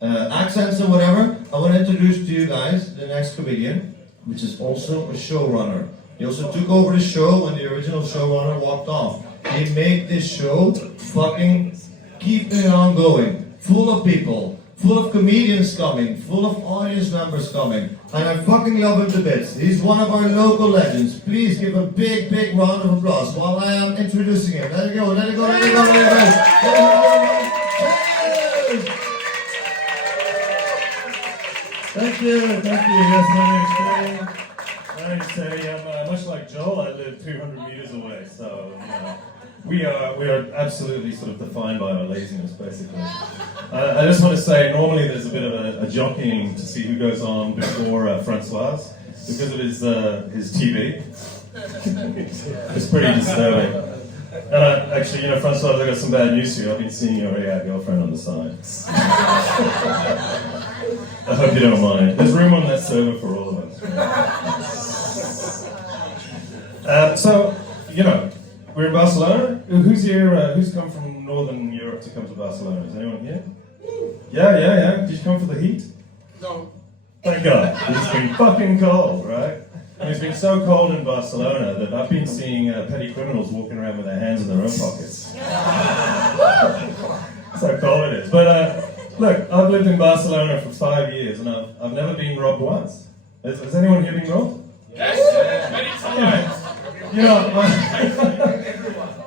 accents and whatever, I want to introduce to you guys the next comedian, which is also a showrunner. He also took over the show when the original showrunner walked off. He made this show fucking keep it on going, full of people, full of comedians coming, full of audience members coming, and I fucking love him to bits. He's one of our local legends. Please give a big, big round of applause while I am introducing him. Let it go, let it go, let it go, let it go. Let it go. Thank you. Yes, my name's Teddy. My name's Teddy. I'm much like Joel. I live 200 meters away, so we are absolutely sort of defined by our laziness, basically. I just want to say, normally there's a bit of a jockeying to see who goes on before Francois because of his TV. It's pretty disturbing. And actually, Francois, I got some bad news for you. I've been seeing your girlfriend on the side. I hope you don't mind. There's room on that server for all of us. So, we're in Barcelona. Who's here? Who's come from Northern Europe to come to Barcelona? Is anyone here? Yeah. Did you come for the heat? No. Thank God. It's been fucking cold, right? And it's been so cold in Barcelona that I've been seeing petty criminals walking around with their hands in their own pockets. So cold it is. But look, I've lived in Barcelona for 5 years and I've never been robbed once. Has anyone here been robbed? Yes, many times.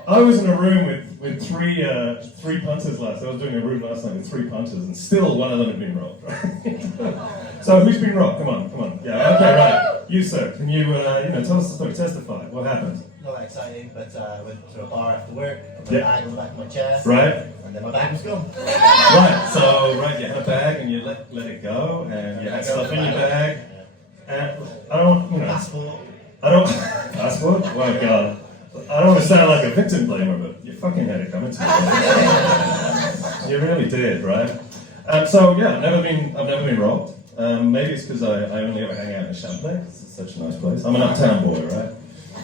I was in a room with three punters last night. I was doing a room last night with 3 punters and still one of them had been robbed, right? So who's been robbed? Come on. Yeah, okay, right. You, sir, can you, tell us the story, testify. What happened? Not exciting, but I went to a bar after work, put my bag on the back of my chest, right? And then my bag was gone. Right, you had a bag and you let it go, and you had stuff in your bag. And Passport. Passport? Oh God. I don't want to sound like a victim blamer, but you fucking had it coming to you. You really did, right? So yeah, I've never been robbed. Maybe it's because I only ever hang out in Champlain. It's such a nice place. I'm an uptown boy, right?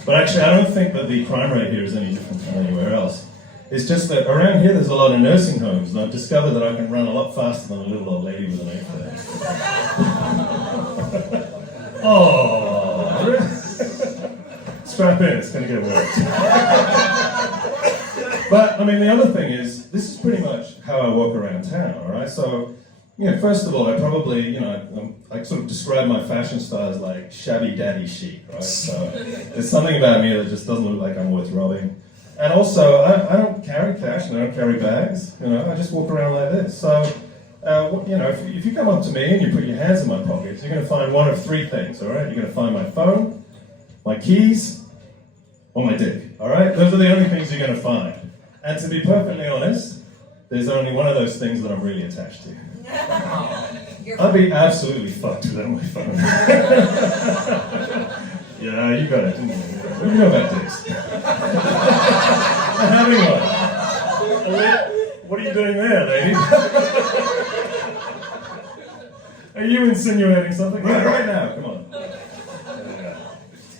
But actually, I don't think that the crime rate here is any different from anywhere else. It's just that around here there's a lot of nursing homes, and I've discovered that I can run a lot faster than a little old lady with an 8-day. Oh, really? Strap in, it's going to get worse. But, the other thing is, this is pretty much how I walk around town, alright? So, first of all, I probably, I sort of describe my fashion style as like shabby daddy chic, right? So, there's something about me that just doesn't look like I'm worth robbing. And also, I don't carry cash and I don't carry bags, I just walk around like this. So, if you come up to me and you put your hands in my pockets, you're going to find one of 3 things, alright? You're going to find my phone, my keys, or my dick, alright? Those are the only things you're going to find. And to be perfectly honest, there's only one of those things that I'm really attached to. I'd be absolutely fucked without my phone. Yeah, you got it, didn't you? What do you know about dicks? I'm having one. What are you doing there, lady? Are you insinuating something? Right now, come on.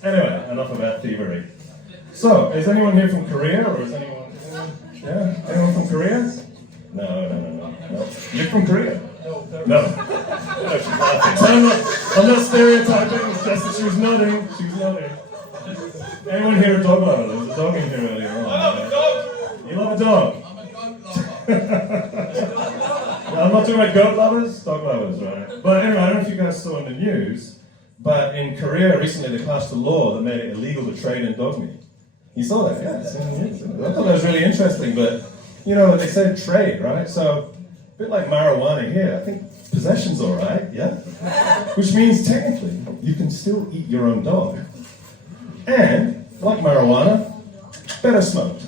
Anyway, enough about thievery. So, is anyone here from Korea, or is anyone... Yeah? Anyone from Korea? No. You're from Korea? No. She's laughing. So I'm not stereotyping, it's just that she was nodding. Anyone here a dog lover? There was a dog in here earlier on. I love a dog. You love a dog? I'm a dog lover. I'm not talking about goat lovers, dog lovers, right? But anyway, I don't know if you guys saw in the news, but in Korea recently they passed a law that made it illegal to trade in dog meat. You saw that, yeah? It's in the news. I thought that was really interesting, but they said trade, right? So, a bit like marijuana here, I think possession's all right, yeah? Which means technically you can still eat your own dog. And, like marijuana, better smoked.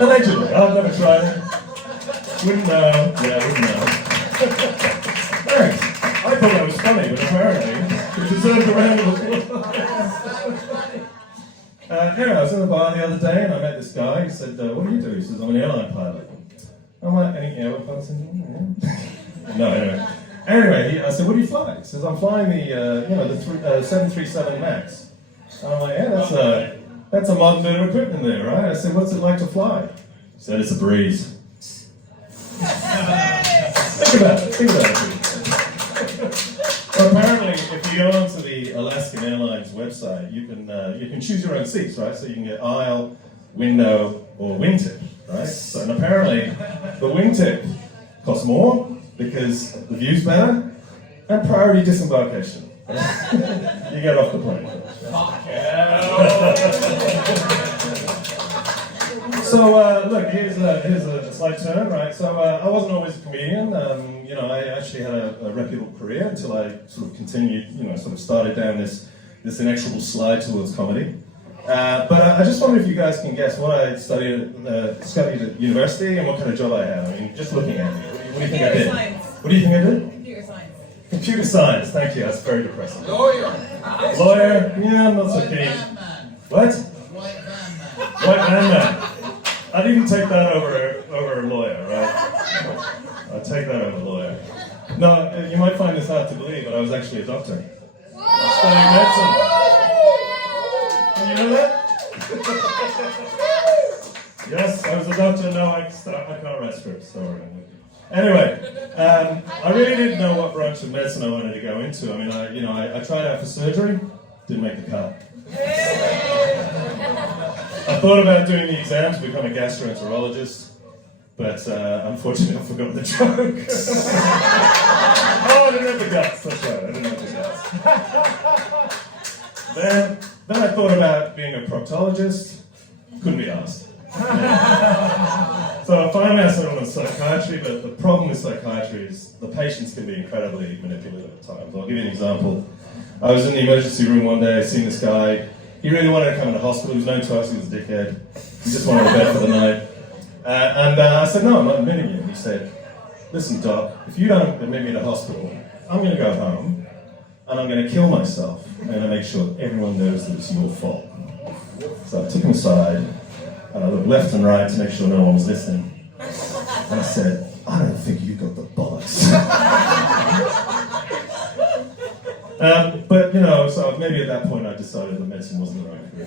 Allegedly, I've never tried it. Wouldn't know. Yeah, wouldn't know. Thanks. I thought that was funny, but apparently it deserved a round of applause. Anyway, I was in the bar the other day and I met this guy. He said, what do you do? He says, I'm an airline pilot. I'm like, any airline syndrome? No, anyway. I said, what do you fly? He says, I'm flying the 737 MAX. And I'm like, yeah, that's a modern bit of equipment there, right? I said, what's it like to fly? He said, it's a breeze. Think about it. So apparently, if you go onto the Alaskan Airlines website, you can choose your own seats, right? So you can get aisle, window, or wingtip, right? So and apparently, the wingtip costs more because the view's better, and priority disembarkation. You get off the plane. So look, here's a slight turn, right? So I wasn't always a comedian. I actually had a reputable career until I sort of continued, sort of started down this inexorable slide towards comedy. But I just wonder if you guys can guess what I studied at university and what kind of job I had. I mean, just looking at me, what do you think I did? Science. What do you think I did? Computer science. Computer science. Thank you. That's very depressing. Lawyer. Lawyer? Yeah, I'm not so keen. What? White van man. I'd even take that over a lawyer, right? I'd take that over a lawyer. No, you might find this hard to believe, but I was actually a doctor. I was studying medicine. You know that? Yes, I was a doctor. No, I can't write scripts. Sorry. Anyway, I really didn't know what branch of medicine I wanted to go into. I mean, I tried out for surgery, didn't make the cut. I thought about doing the exam to become a gastroenterologist, but unfortunately I forgot the joke. Oh, I didn't have the guts, that's right, I didn't have the guts. Then I thought about being a proctologist, couldn't be asked. So finally I settled on psychiatry, but the problem with psychiatry is the patients can be incredibly manipulative at times. I'll give you an example. I was in the emergency room one day, seeing this guy. He really wanted to come into hospital. He was known to us, he was a dickhead. He just wanted a bed for the night. And I said, no, I'm not admitting you. He said, listen, Doc, if you don't admit me to hospital, I'm going to go home and I'm going to kill myself. I'm going to make sure everyone knows that it's your fault. So I took him aside and I looked left and right to make sure no one was listening. And I said, I don't think you've got the bollocks. But so maybe at that point I decided that medicine wasn't the right career.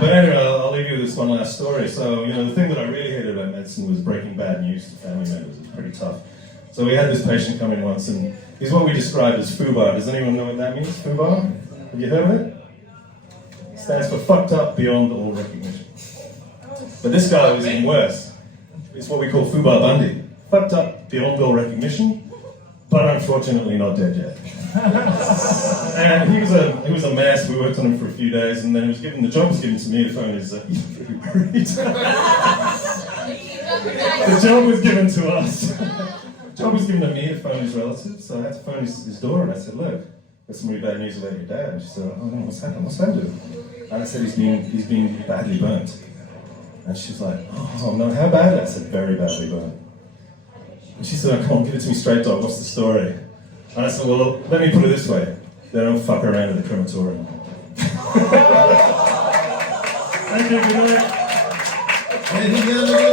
But anyway, I'll leave you with this one last story. So, the thing that I really hated about medicine was breaking bad news to family members. It was pretty tough. So we had this patient come in once, and he's what we described as FUBAR. Does anyone know what that means, FUBAR? Have you heard of it? It stands for fucked up beyond all recognition. But this guy was even worse. It's what we call FUBAR Bundy. Fucked up beyond all recognition, but unfortunately not dead yet. And he was a mess. We worked on him for a few days, and then the job was given to me to phone his. He's pretty worried. The job was given to us. The job was given to me to phone his relatives, so I had to phone his daughter, and I said, "Look, there's some really bad news about your dad." And she said, "Oh no, what's happened? What's happened?" And I said, "He's been badly burnt." And she's like, "Oh no, how badly?" I said, "Very badly burnt." And she said, "Oh, come on, give it to me straight, Doc. What's the story?" And I said, "Well, let me put it this way. They don't fuck around in the crematorium." Thank you, good night. Ladies and gentlemen,